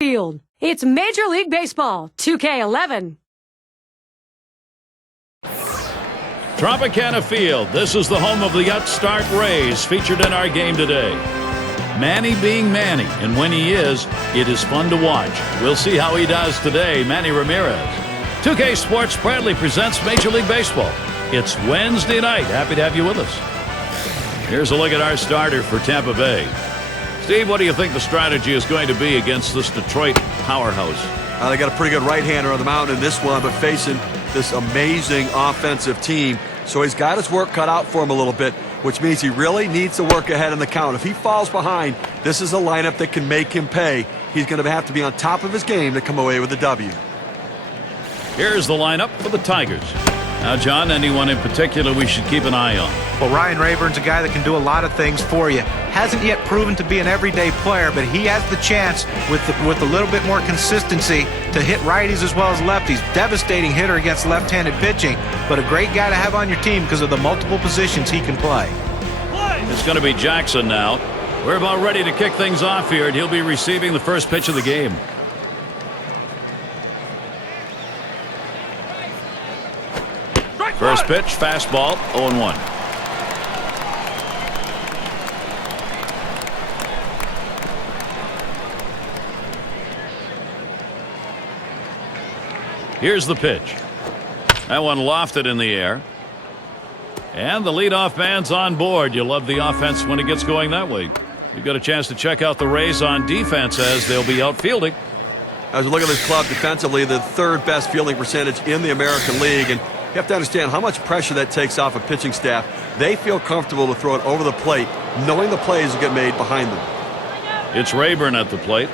Field. It's Major League Baseball 2K11. Tropicana Field. This is the home of the upstart Rays, featured in our game today. Manny being Manny, and when he is, it is fun to watch. We'll see how he does today. Manny Ramirez. 2K Sports proudly presents Major League Baseball. It's Wednesday night. Happy to have you with us. Here's a look at our starter for Tampa Bay. Steve, what do you think the strategy is going to be against this Detroit powerhouse? They got a pretty good right-hander on the mound in this one, but facing this amazing offensive team. So he's got his work cut out for him a little bit, which means he really needs to work ahead in the count. If he falls behind, this is a lineup that can make him pay. He's going to have to be on top of his game to come away with a W. Here's the lineup for the Tigers. Now, John, anyone in particular we should keep an eye on? Well, Ryan Rayburn's a guy that can do a lot of things for you. Hasn't yet proven to be an everyday player, but he has the chance with a little bit more consistency to hit righties as well as lefties. Devastating hitter against left-handed pitching, but a great guy to have on your team because of the multiple positions he can play. It's going to be Jackson now. We're about ready to kick things off here, and he'll be receiving the first pitch of the game. First pitch, fastball, 0-1. Here's the pitch. That one lofted in the air. And the leadoff man's on board. You love the offense when it gets going that way. You've got a chance to check out the Rays on defense as they'll be out fielding. As we look at this club defensively, the third best fielding percentage in the American League, and you have to understand how much pressure that takes off a pitching staff. They feel comfortable to throw it over the plate, knowing the plays will get made behind them. It's Rayburn at the plate.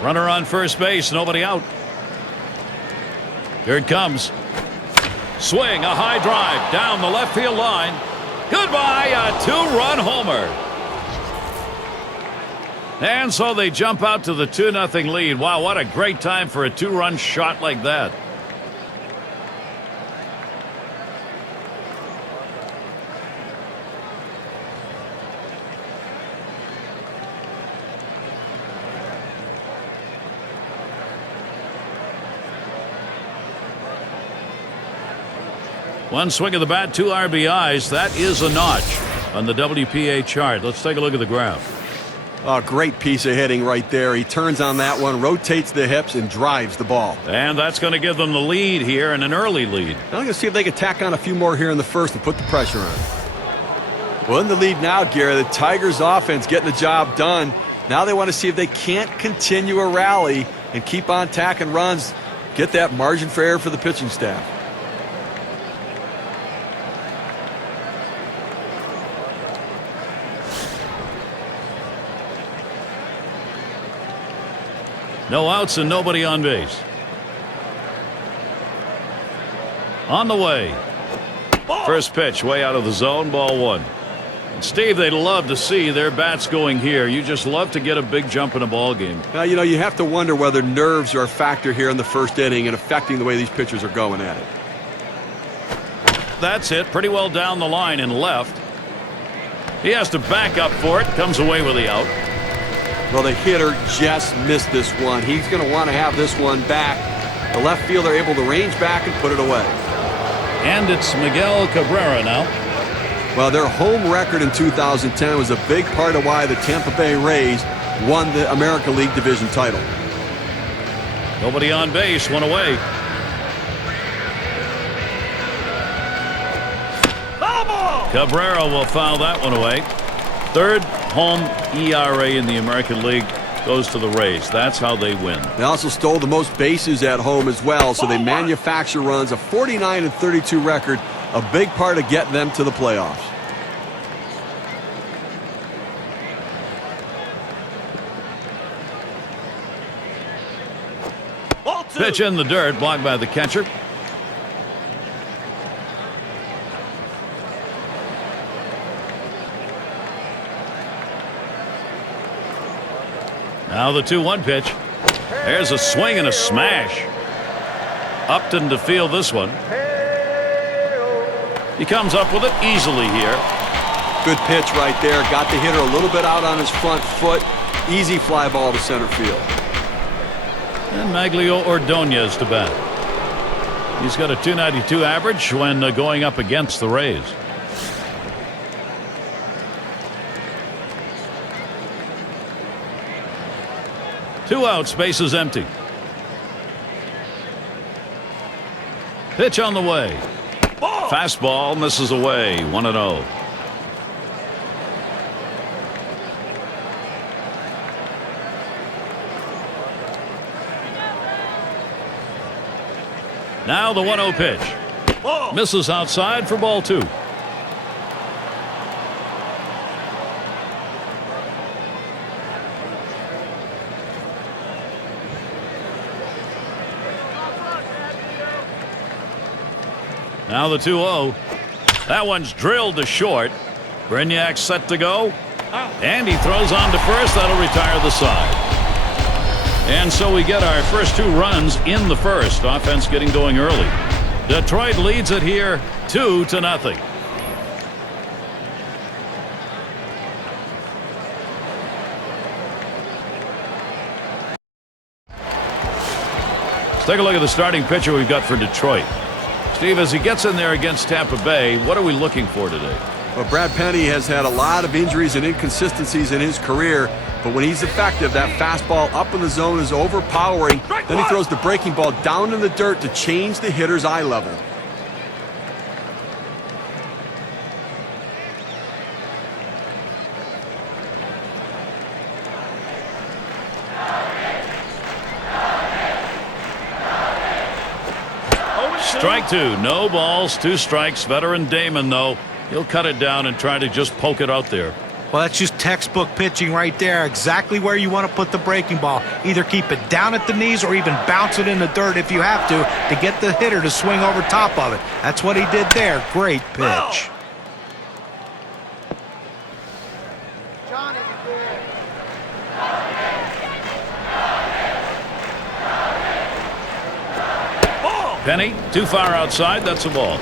Runner on first base, nobody out. Here it comes. Swing, a high drive down the left field line. Goodbye, a two-run homer. And so they jump out to the 2-0 lead. Wow, what a great time for a two-run shot like that. One swing of the bat, 2 RBIs. That is a notch on the WPA chart. Let's take a look at the graph. Oh, great piece of hitting right there. He turns on that one, rotates the hips, and drives the ball. And that's going to give them the lead here, and an early lead. I'm going to see if they can tack on a few more here in the first and put the pressure on. Well, in the lead now, Gary, the Tigers offense getting the job done. Now they want to see if they can't continue a rally and keep on tacking runs, get that margin for error for the pitching staff. No outs and nobody on base. On the way. First pitch way out of the zone, ball 1. And Steve, they'd love to see their bats going here. You just love to get a big jump in a ball game. Now, you know, you have to wonder whether nerves are a factor here in the first inning and affecting the way these pitchers are going at it. That's it. Pretty well down the line and left. He has to back up for it. Comes away with the out. Well, the hitter just missed this one. He's going to want to have this one back. The left fielder able to range back and put it away. And it's Miguel Cabrera now. Well, their home record in 2010 was a big part of why the Tampa Bay Rays won the American League Division title. Nobody on base, one away. Cabrera will foul that one away. Third home ERA in the American League goes to the Rays. That's how they win. They also stole the most bases at home as well, so they manufacture runs, a 49-32 record, a big part of getting them to the playoffs. Pitch in the dirt, blocked by the catcher. Now the 2-1 pitch. There's a swing and a smash. Upton to field this one. He comes up with it easily here. Good pitch right there. Got the hitter a little bit out on his front foot. Easy fly ball to center field. And Maglio Ordonez to bat. He's got a .292 average when going up against the Rays. Two outs, bases empty. Pitch on the way. Fastball misses away. 1-0. Now the 1-0 pitch. Misses outside for ball 2. Now the 2-0. That one's drilled to short. Brignac set to go. And he throws on to first. That'll retire the side. And so we get our first 2 runs in the first. Offense getting going early. Detroit leads it here 2-0. Let's take a look at the starting pitcher we've got for Detroit. Steve, as he gets in there against Tampa Bay, what are we looking for today? Well, Brad Penny has had a lot of injuries and inconsistencies in his career, but when he's effective, that fastball up in the zone is overpowering. Then he throws the breaking ball down in the dirt to change the hitter's eye level. Strike 2. No balls, 2 strikes. Veteran Damon, though, he'll cut it down and try to just poke it out there. Well, that's just textbook pitching right there. Exactly where you want to put the breaking ball. Either keep it down at the knees or even bounce it in the dirt if you have to get the hitter to swing over top of it. That's what he did there. Great pitch. Penny, too far outside. That's a ball.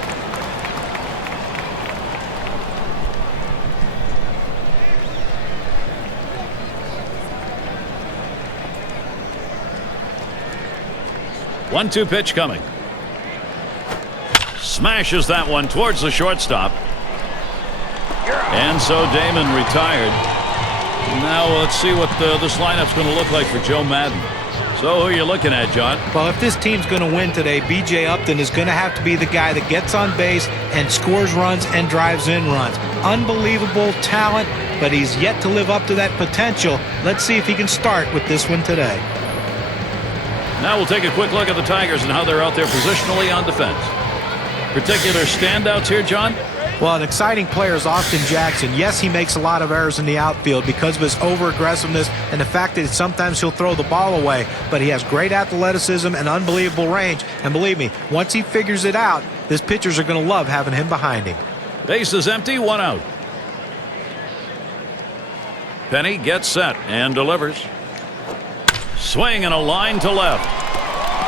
One-two pitch coming. Smashes that one towards the shortstop. And so Damon retired. Now let's see what this lineup's going to look like for Joe Madden. So who are you looking at, John? Well, if this team's going to win today, B.J. Upton is going to have to be the guy that gets on base and scores runs and drives in runs. Unbelievable talent, but he's yet to live up to that potential. Let's see if he can start with this one today. Now we'll take a quick look at the Tigers and how they're out there positionally on defense. Particular standouts here, John? Well, an exciting player is Austin Jackson. Yes, he makes a lot of errors in the outfield because of his over-aggressiveness and the fact that sometimes he'll throw the ball away, but he has great athleticism and unbelievable range. And believe me, once he figures it out, his pitchers are going to love having him behind him. Base is empty, 1 out. Penny gets set and delivers. Swing and a line to left.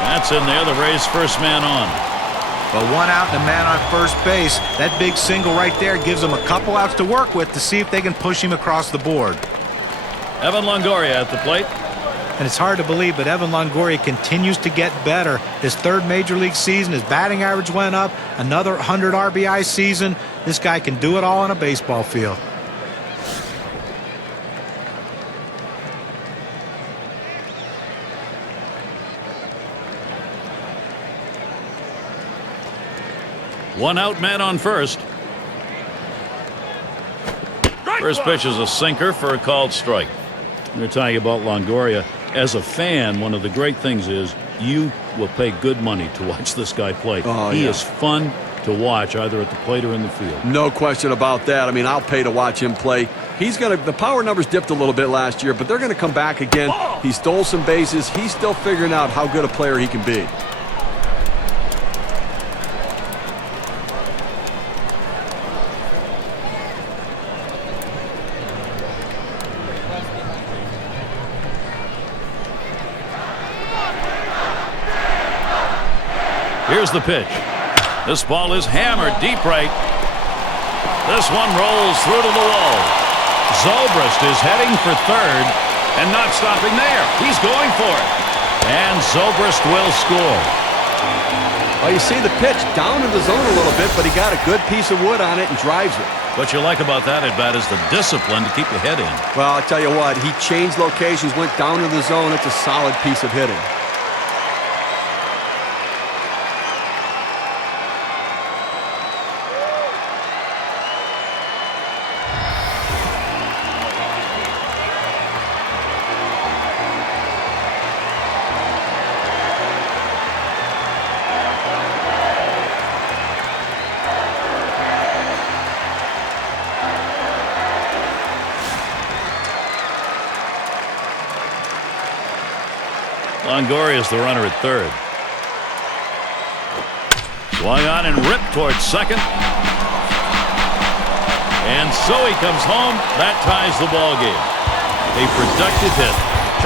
That's in there, the Rays' first man on. But 1 out and a man on first base. That big single right there gives them a couple outs to work with to see if they can push him across the board. Evan Longoria at the plate. And it's hard to believe, but Evan Longoria continues to get better. His 3rd major league season, his batting average went up. Another 100 RBI season. This guy can do it all on a baseball field. One out, man on first. First pitch is a sinker for a called strike. We're talking about Longoria. As a fan, one of the great things is you will pay good money to watch this guy play. He is fun to watch either at the plate or in the field. No question about that. I mean, I'll pay to watch him play. The power numbers dipped a little bit last year, but they're going to come back again. He stole some bases. He's still figuring out how good a player he can be. Here's the pitch. This ball is hammered deep right. This one rolls through to the wall. Zobrist is heading for third and not stopping there. He's going for it. And Zobrist will score. Well, you see the pitch down in the zone a little bit, but he got a good piece of wood on it and drives it. What you like about that at bat is the discipline to keep the head in. Well, I'll tell you what, he changed locations, went down to the zone. It's a solid piece of hitting. Longoria is the runner at third. Swung on and ripped towards second. And so he comes home. That ties the ball game. A productive hit.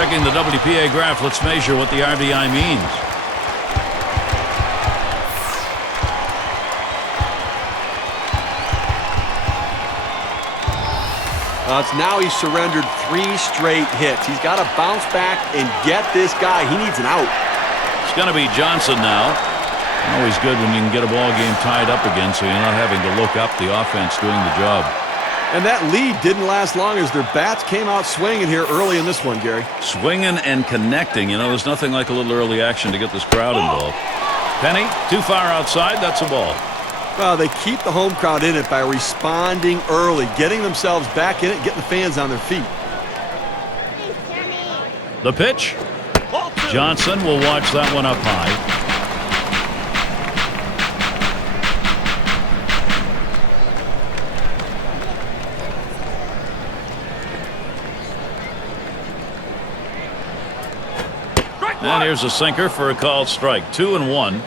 Checking the WPA graph, let's measure what the RBI means. It's now he's surrendered 3 straight hits. He's got to bounce back and get this guy. He needs an out. It's going to be Johnson now. Always good when you can get a ball game tied up again, so you're not having to look up the offense doing the job. And that lead didn't last long as their bats came out swinging here early in this one, Gary. Swinging and connecting. You know, there's nothing like a little early action to get this crowd involved. Penny, too far outside. That's a ball. Well, they keep the home crowd in it by responding early, getting themselves back in it, getting the fans on their feet. The pitch. Johnson will watch that one up high. And here's a sinker for a called strike. 2-1.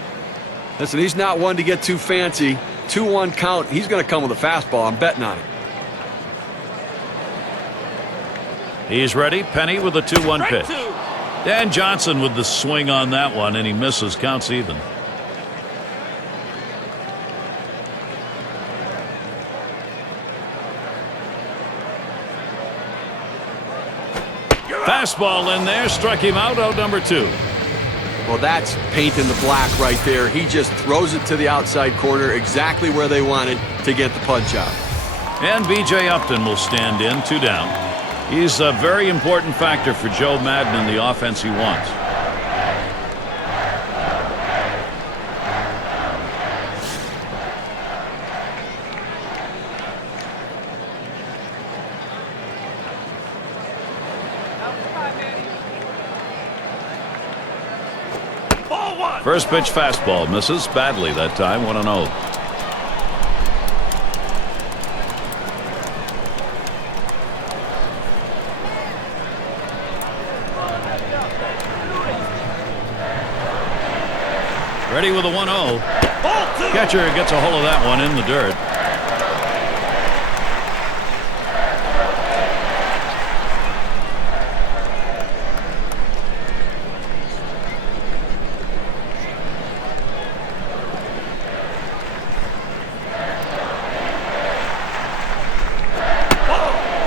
Listen, he's not one to get too fancy. 2-1 count. He's going to come with a fastball. I'm betting on it. He's ready. Penny with a 2-1 pitch. Dan Johnson with the swing on that one, and he misses. Counts even. Fastball in there. Struck him out number 2. Well, that's painting the black right there. He just throws it to the outside corner exactly where they wanted to get the punch out. And B.J. Upton will stand in, 2 down. He's a very important factor for Joe Madden in the offense he wants. First pitch fastball misses badly that time. 1-0. Ready with a 1-0. Catcher gets a hold of that one in the dirt.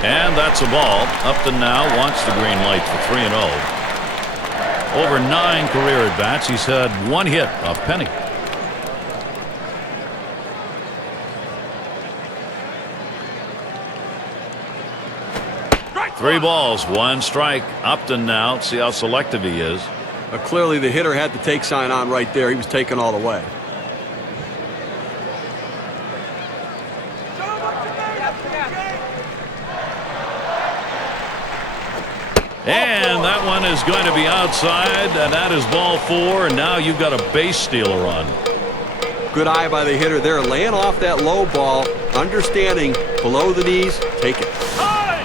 And that's a ball. Upton now wants the green light for 3-0. Over 9 career at-bats. He's had 1 hit off Penny. Three balls, 1 strike. Upton now. See how selective he is. Clearly the hitter had the take sign on right there. He was taken all the way. And that one is going to be outside, and that is ball 4, and now you've got a base stealer on. Good eye by the hitter there, laying off that low ball, understanding below the knees, take it.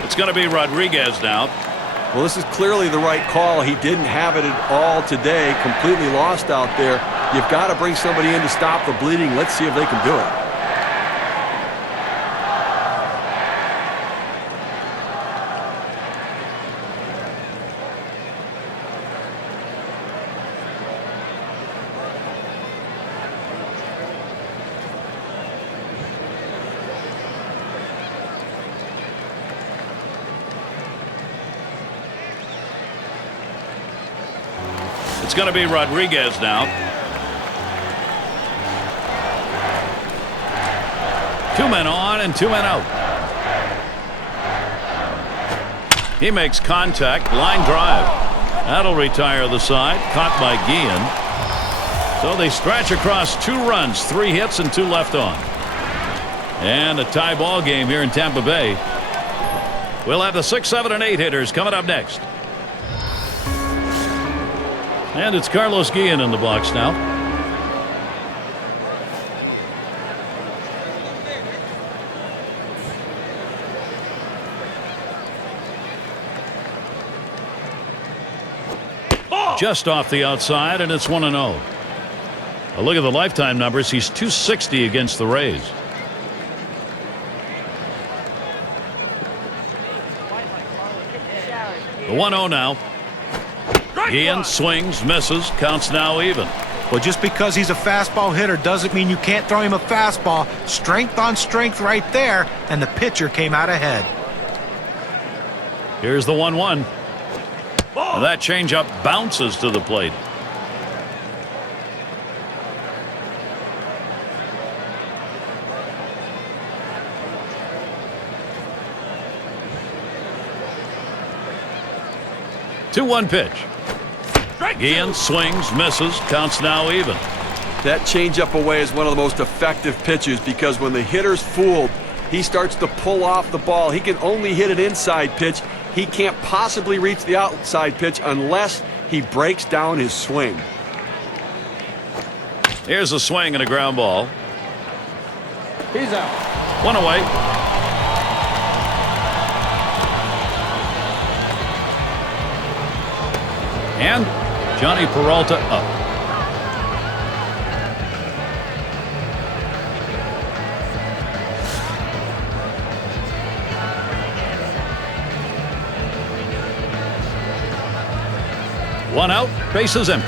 It's going to be Rodriguez now. Well, this is clearly the right call. He didn't have it at all today, completely lost out there. You've got to bring somebody in to stop the bleeding. Let's see if they can do it. It's going to be Rodriguez now. 2 men on and 2 men out. He makes contact. Line drive. That'll retire the side. Caught by Guillen. So they stretch across 2 runs, 3 hits, and 2 left on. And a tie ball game here in Tampa Bay. We'll have the 6, 7, and 8 hitters coming up next. And it's Carlos Guillen in the box now. Just off the outside, and it's 1-0. A look at the lifetime numbers. He's .260 against the Rays. The 1-0 now. Guillen swings, misses, counts now even. Well, just because he's a fastball hitter doesn't mean you can't throw him a fastball. Strength on strength right there, and the pitcher came out ahead. Here's the 1-1. And that changeup bounces to the plate. Two-one pitch. Guillen swings, misses, counts now even. That changeup away is one of the most effective pitches because when the hitter's fooled, he starts to pull off the ball. He can only hit an inside pitch. He can't possibly reach the outside pitch unless he breaks down his swing. Here's a swing and a ground ball. He's out. 1 away. And Johnny Peralta up. One out, bases empty.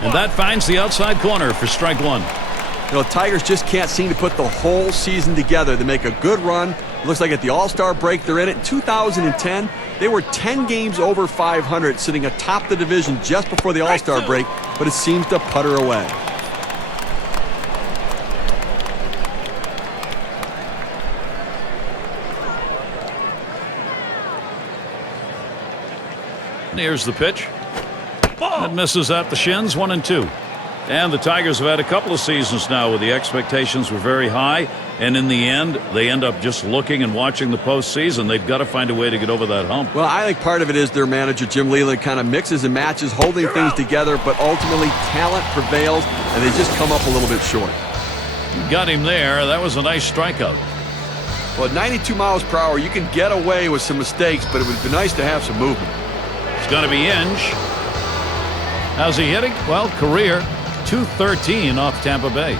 And that finds the outside corner for strike 1. You know, Tigers just can't seem to put the whole season together. They make a good run. It looks like at the All-Star break they're in it. In 2010, they were 10 games over 500, sitting atop the division just before the All-Star break, but it seems to putter away. Here's the pitch. It misses at the shins, 1-2. And the Tigers have had a couple of seasons now where the expectations were very high, and in the end, they end up just looking and watching the postseason. They've got to find a way to get over that hump. Well, I think part of it is their manager, Jim Leland, kind of mixes and matches, holding things together, but ultimately talent prevails, and they just come up a little bit short. You got him there. That was a nice strikeout. Well, at 92 miles per hour, you can get away with some mistakes, but it would be nice to have some movement. It's going to be Inge. How's he hitting? Well, career .213 off Tampa Bay.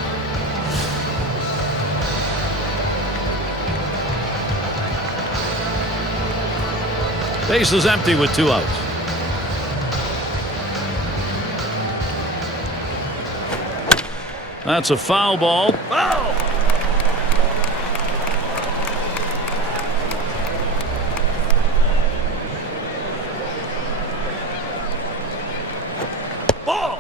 Base is empty with 2 outs. That's a foul ball. Foul!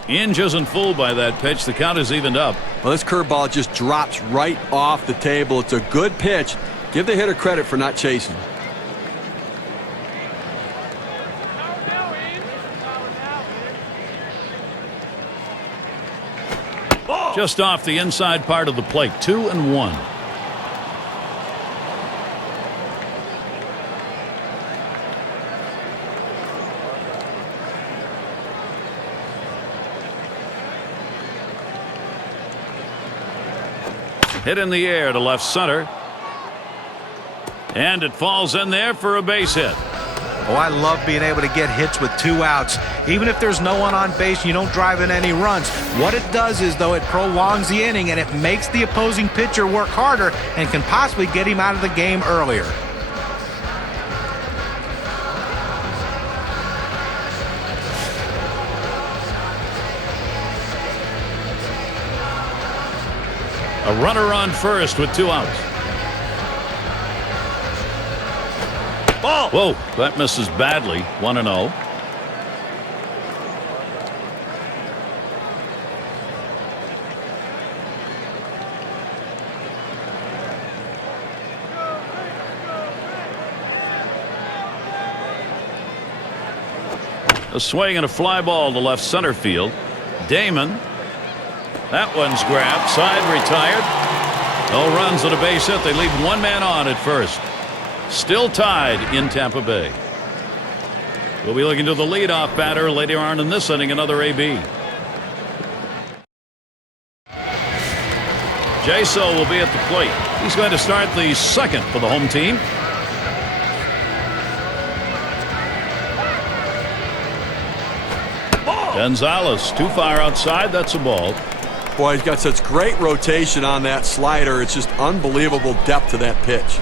Inge isn't fooled by that pitch. The count is evened up. Well, this curveball just drops right off the table. It's a good pitch. Give the hitter credit for not chasing. Just off the inside part of the plate. 2-1. Hit in the air to left center. And it falls in there for a base hit. Oh, I love being able to get hits with 2 outs. Even if there's no one on base and you don't drive in any runs. What it does is, though, it prolongs the inning and it makes the opposing pitcher work harder and can possibly get him out of the game earlier. A runner on first with 2 outs. Whoa, that misses badly. 1-0. A swing and a fly ball to left center field. Damon. That one's grabbed. Side retired. No runs and a base hit. They leave one man on at first. Still tied in Tampa Bay. We'll be looking to the leadoff batter later on in this inning. Another AB. Jaso will be at the plate. He's going to start the second for the home team. Gonzalez too far outside. That's a ball. Boy, he's got such great rotation on that slider. It's just unbelievable depth to that pitch.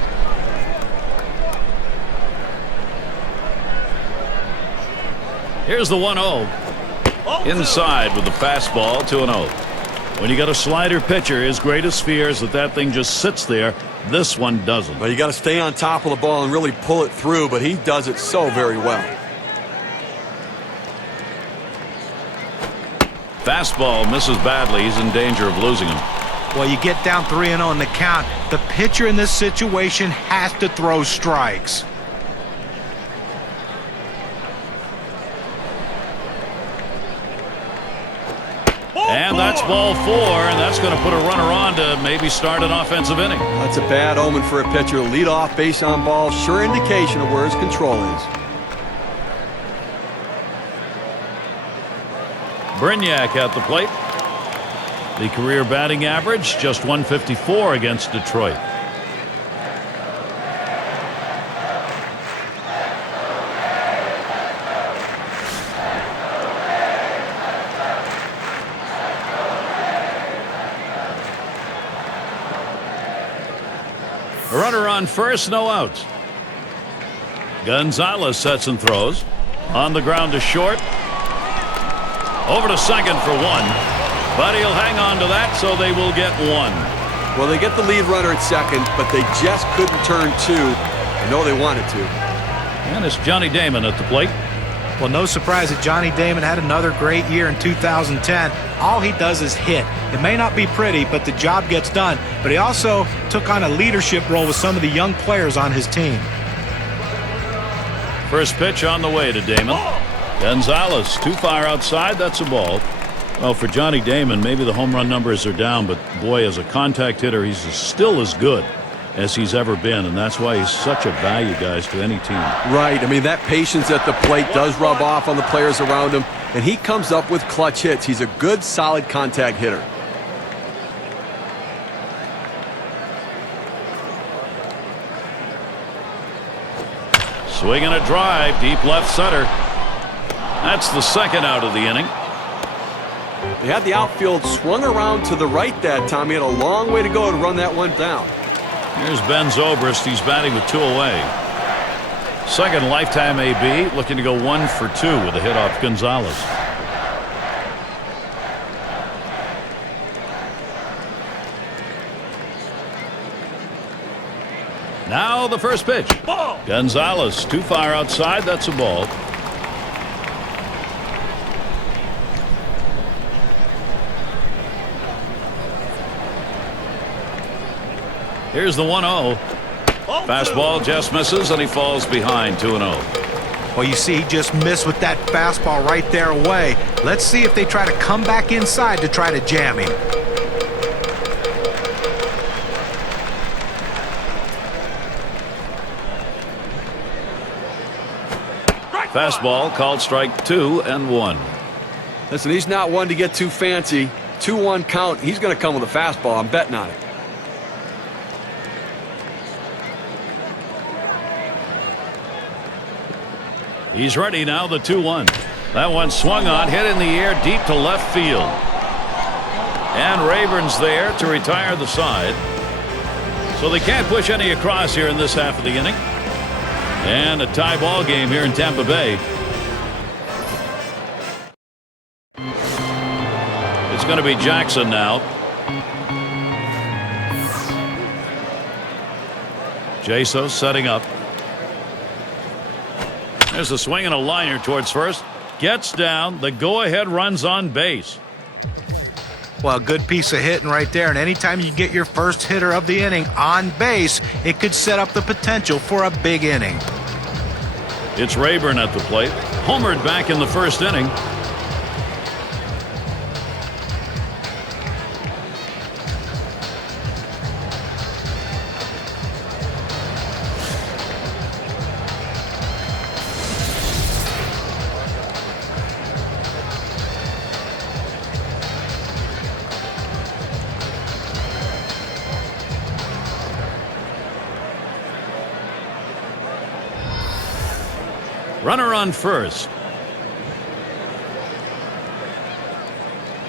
Here's the 1-0. Inside with the fastball. 2-0. When you got a slider pitcher, his greatest fear is that thing just sits there. This one doesn't. Well, you got to stay on top of the ball and really pull it through, but he does it so very well. Fastball misses badly. He's in danger of losing him. Well, you get down 3-0 in the count. The pitcher in this situation has to throw strikes. And that's ball 4, and that's going to put a runner on to maybe start an offensive inning. That's a bad omen for a pitcher. Lead off base on ball, sure indication of where his control is. Brignac at the plate. The career batting average just 154 against Detroit. A runner on first, no outs. Gonzalez sets and throws. On the ground to short. Over to second for 1. But he'll hang on to that, so they will get 1. Well, they get the lead runner at second, but they just couldn't turn 2. I know they wanted to. And it's Johnny Damon at the plate. Well, no surprise that Johnny Damon had another great year in 2010. All he does is hit. It may not be pretty, but the job gets done. But he also took on a leadership role with some of the young players on his team. First pitch on the way to Damon. Gonzalez too far outside. That's a ball. Well, for Johnny Damon, maybe the home run numbers are down, but boy, as a contact hitter, he's still as good as he's ever been, and that's why he's such a value, guys, to any team. Right. I mean, that patience at the plate does rub off on the players around him, and he comes up with clutch hits. He's a good, solid contact hitter. Swing and a drive, deep left center. That's the second out of the inning. They had the outfield swung around to the right that time. He had a long way to go to run that one down. Here's Ben Zobrist. He's batting with 2 away. Second lifetime AB, looking to go 1 for 2 with a hit off Gonzalez. Now the first pitch. Ball. Gonzalez too far outside. That's a ball. Here's the 1-0. Fastball just misses, and he falls behind 2-0. Well, you see, he just missed with that fastball right there away. Let's see if they try to come back inside to try to jam him. Fastball called strike 2 and 1. Listen, he's not one to get too fancy. 2-1 count. He's going to come with a fastball. I'm betting on it. He's ready now, the 2-1. That one swung on, hit in the air deep to left field. And Rayburn's there to retire the side. So they can't push any across here in this half of the inning. And a tie ball game here in Tampa Bay. It's going to be Jackson now. Jaso setting up. There's a swing and a liner towards first. Gets down. The go-ahead run's on base. Well, a good piece of hitting right there. And anytime you get your first hitter of the inning on base, it could set up the potential for a big inning. It's Rayburn at the plate. Homered back in the first inning. Runner on first.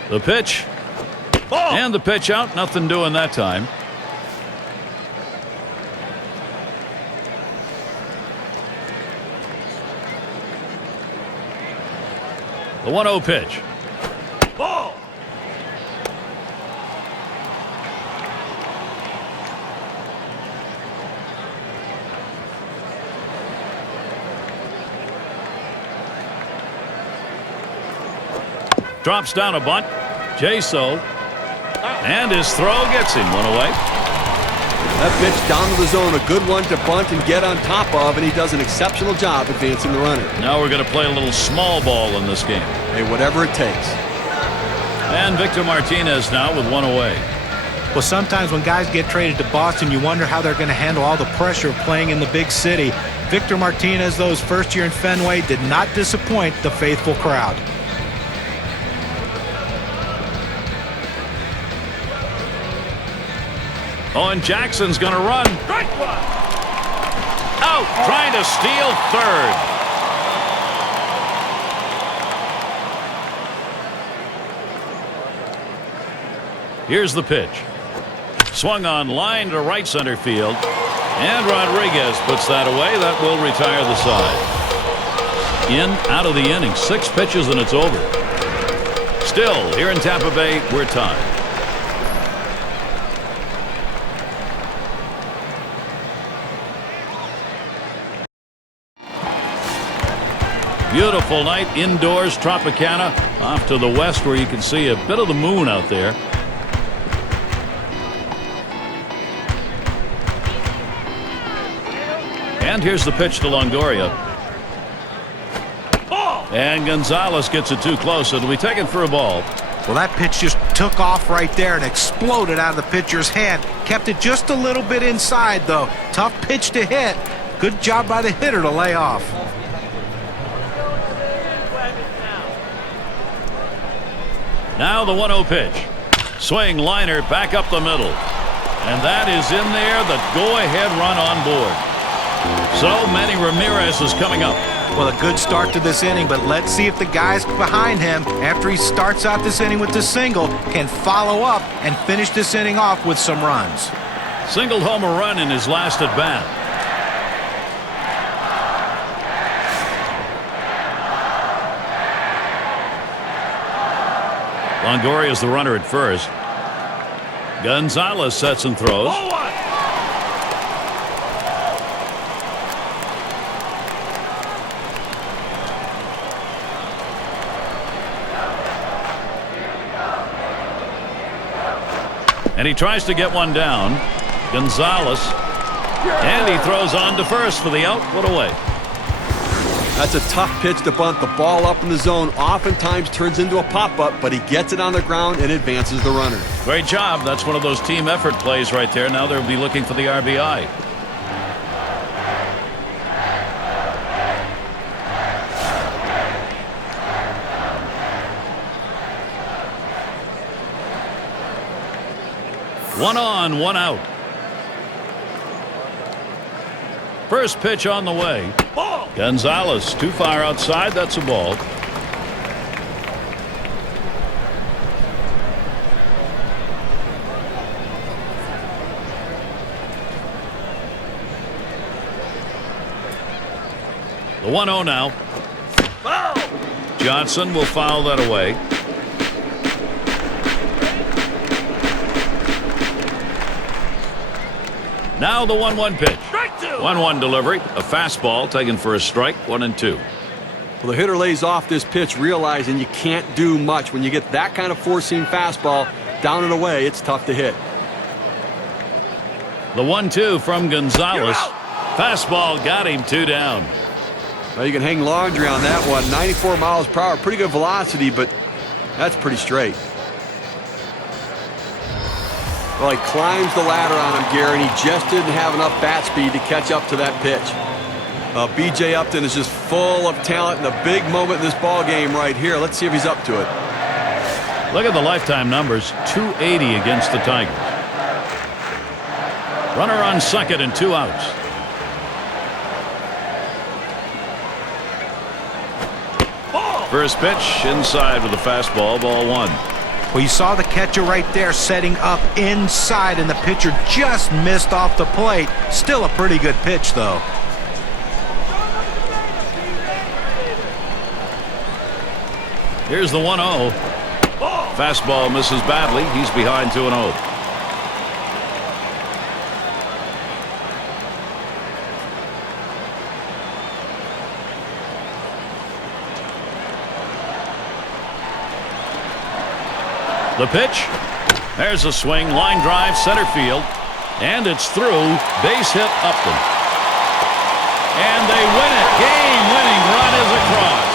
The pitch. Oh! And the pitch out. Nothing doing that time. The 1-0 pitch. Oh! Drops down a bunt. Jaso. And his throw gets him. One away. That pitch down to the zone. A good one to bunt and get on top of, and he does an exceptional job advancing the runner. Now we're going to play a little small ball in this game. Hey, whatever it takes. And Victor Martinez now with one away. Well, sometimes when guys get traded to Boston, you wonder how they're going to handle all the pressure of playing in the big city. Victor Martinez, though, his first year in Fenway, did not disappoint the faithful crowd. Oh, and Jackson's going to run. Out, trying to steal third. Here's the pitch. Swung on line to right center field. And Rodriguez puts that away. That will retire the side. In, out of the inning. 6 pitches and it's over. Still, here in Tampa Bay, we're tied. Beautiful night indoors, Tropicana, off to the west where you can see a bit of the moon out there. And here's the pitch to Longoria. And Gonzalez gets it too close. It'll be taken for a ball. Well, that pitch just took off right there and exploded out of the pitcher's hand. Kept it just a little bit inside, though. Tough pitch to hit. Good job by the hitter to lay off. Now the 1-0 pitch. Swing, liner, back up the middle. And that is in there, the go-ahead run on board. So Manny Ramirez is coming up. Well, a good start to this inning, but let's see if the guys behind him, after he starts out this inning with the single, can follow up and finish this inning off with some runs. Singled home a run in his last at bat. Longoria is the runner at first. Gonzalez sets and throws. And he tries to get one down. Gonzalez. And he throws on to first for the out. What away. That's a tough pitch to bunt. The ball up in the zone oftentimes turns into a pop-up, but he gets it on the ground and advances the runner. Great job. That's one of those team effort plays right there. Now they'll be looking for the RBI. One on, one out. First pitch on the way. Gonzalez too far outside. That's a ball. The 1-0 now. Johnson will foul that away. Now the 1-1 pitch. 1-1 delivery. A fastball taken for a strike. 1-2. Well, the hitter lays off this pitch, realizing you can't do much. When you get that kind of four-seam fastball down and away, it's tough to hit. The 1-2 from Gonzalez. Fastball got him 2 down. Well, you can hang laundry on that one. 94 miles per hour, pretty good velocity, but that's pretty straight. Well, he climbs the ladder on him, Gary, and he just didn't have enough bat speed to catch up to that pitch. B.J. Upton is just full of talent and a big moment in this ball game right here. Let's see if he's up to it. Look at the lifetime numbers. 280 against the Tigers. Runner on second and 2 outs. First pitch inside with a fastball. Ball 1. Well, you saw the catcher right there setting up inside, and the pitcher just missed off the plate. Still a pretty good pitch, though. Here's the 1-0. Fastball misses badly. He's behind 2-0. The pitch. There's a swing. Line drive, center field. And it's through. Base hit Upton. And they win it. Game-winning run is across.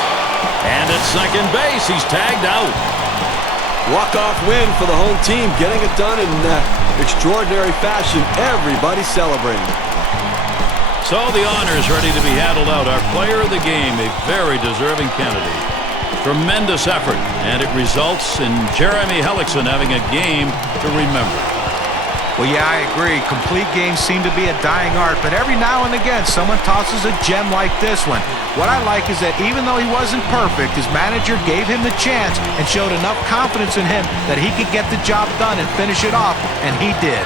And at second base, he's tagged out. Walk-off win for the home team, getting it done in extraordinary fashion. Everybody celebrating. So the honor is ready to be handled out. Our player of the game, a very deserving candidate. Tremendous effort, and it results in Jeremy Hellickson having a game to remember. Well, yeah, I agree. Complete games seem to be a dying art, but every now and again, someone tosses a gem like this one. What I like is that even though he wasn't perfect, his manager gave him the chance and showed enough confidence in him that he could get the job done and finish it off, and he did.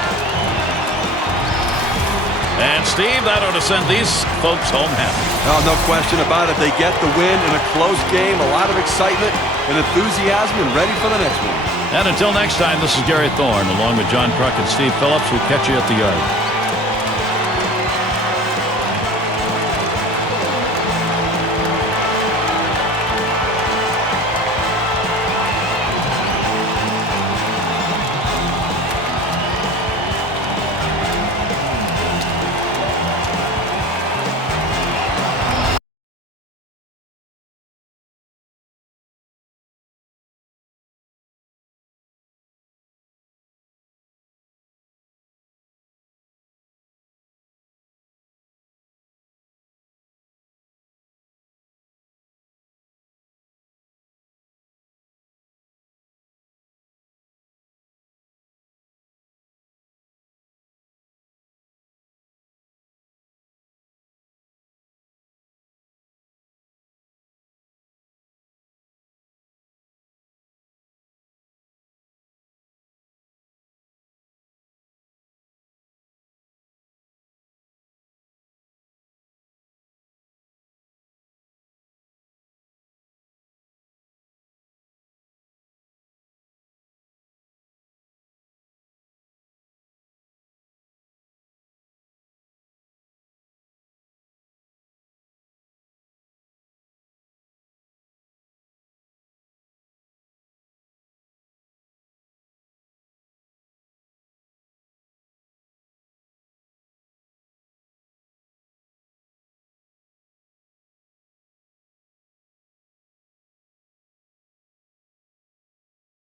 And, Steve, that ought to send these folks home happy. Oh, no question about it. They get the win in a close game, a lot of excitement and enthusiasm, and ready for the next one. And until next time, this is Gary Thorne, along with John Kruk and Steve Phillips. We'll catch you at the yard.